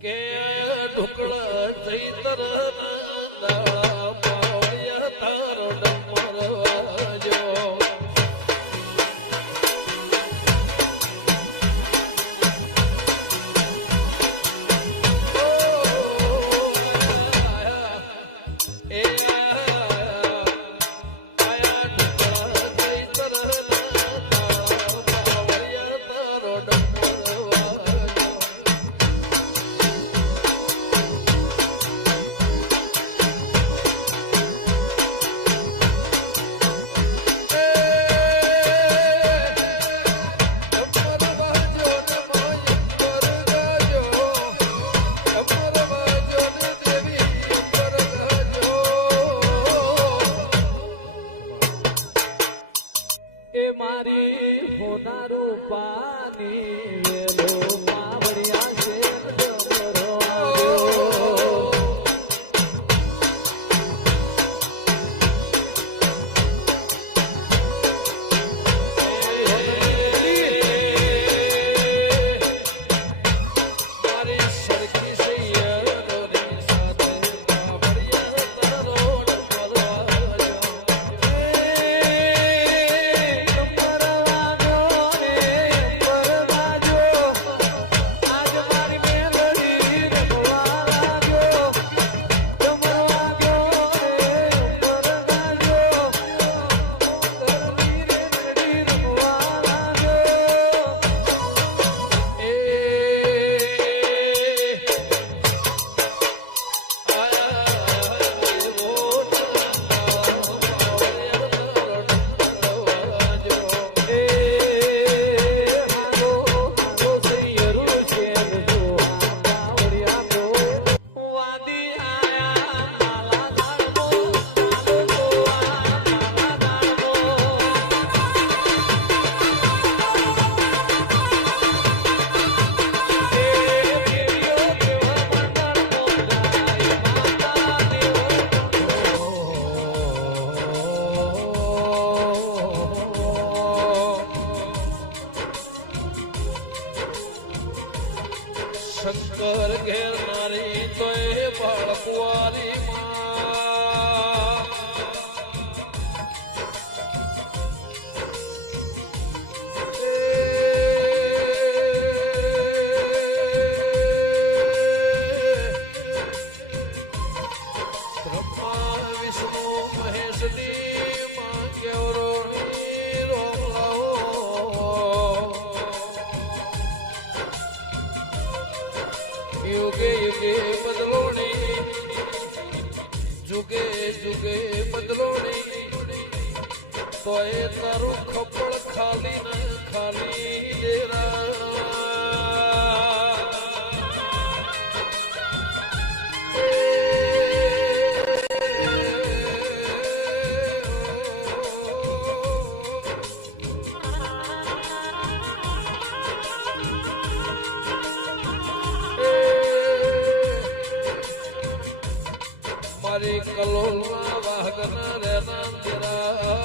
કે ઢોકળા ચૈતર દાડા પાવડિયા તારો ડમર વાજો શંકર ઘેર મારી તો એ બાળકુવારી બ્રહ્મા વિષ્ણુ મહેશની માં કેવરોની યુગે યુગે બદલોણી જુગે જુગે બદલોણી તો એ તારું ખપળ ખાલી ન ખાલી દેરા મારી કલોલના વાહગના રેના તેરા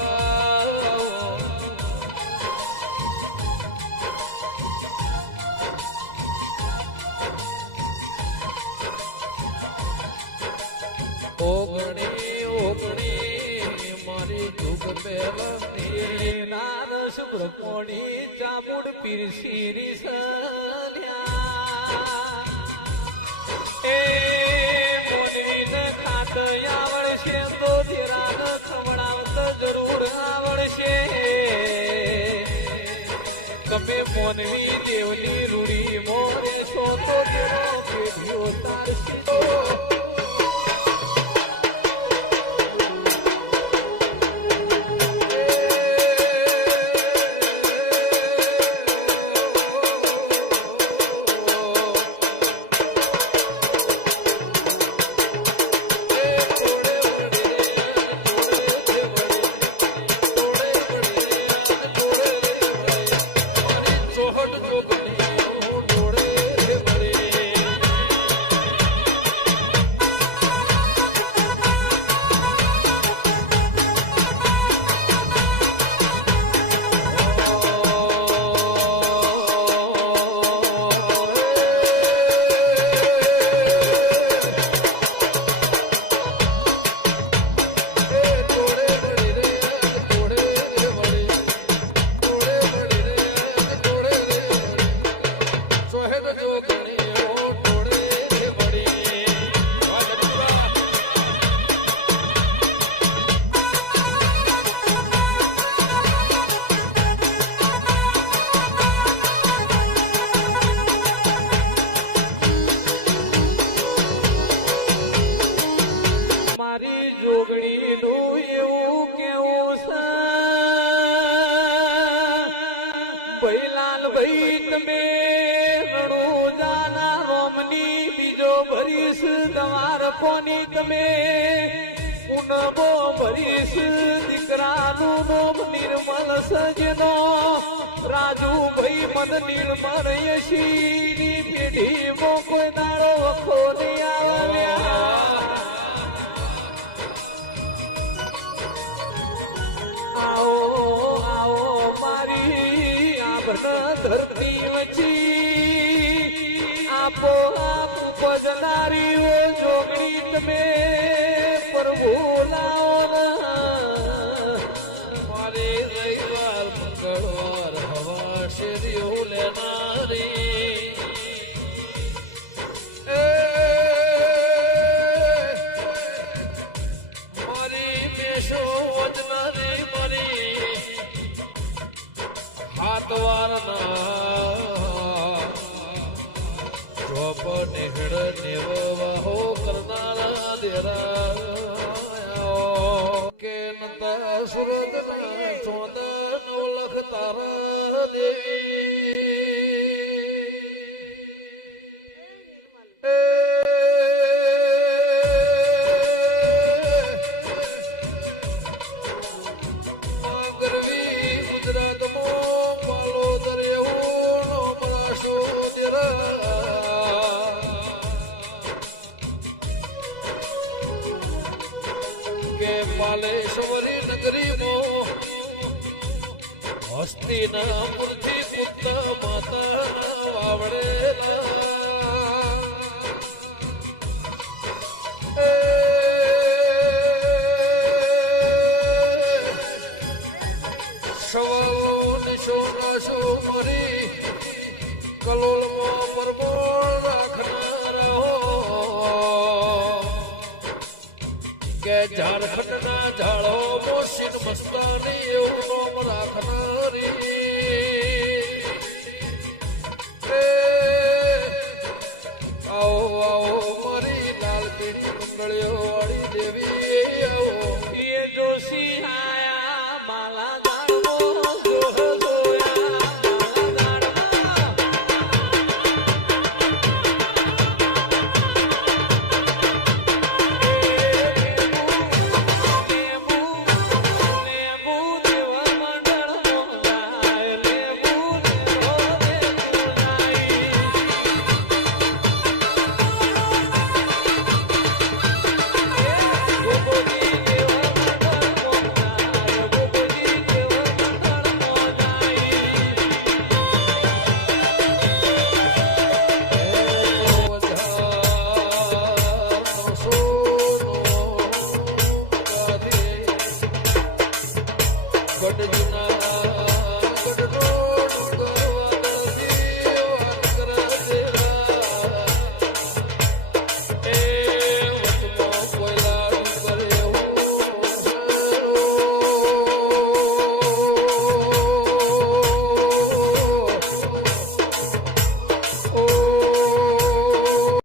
ઓગણી ઓગણી મારી જુગ પહેલા નારસ બ્રહ્મણી ચામુડ પીરસી આવડશે તો ધીરાન ખવડાવત જરૂર આવડશે તમે મોનવી દેવની રૂડી મોરે સો તો તેરો પેઢીઓ તકશી ડોળે દવાર કોની તમે ઉનબો ભરીશ દીકરાનું નોમ નિર્મલ સજનો રાજુભાઈ મન નિર્મળ યશીની પેઢીમાં કોઈ દાડો વખો નહીં આવ્યા આવો આવો મારી આભન ધરતી વચી આપો આપ ઉપજનારીઓ જોગણી તમે પ્રભુ લાવો મારે રવિવાર મંગળવાર હવા શેરીઓ લેનારી મારી મેષો વજનારી મારી હાથવારના ચોપ નિહળ નેવો વાહો કરનારા દેરા કે નતા સુરતના ચોદનો લખ તારા દેવી માલેશ્વરી નગરીમાં હસ્તીના મૂર્તિ પુત્ર માતા વાવડેલા નિશો મરી કલોલમાં પરમોળ રાખનારા કે ઝારખંડના ઝાડો મોશીન મસ્તાની એવું રાખનારી આવો આવો મારી લાલ પીઠ મંગળીઓ વાળી દેવી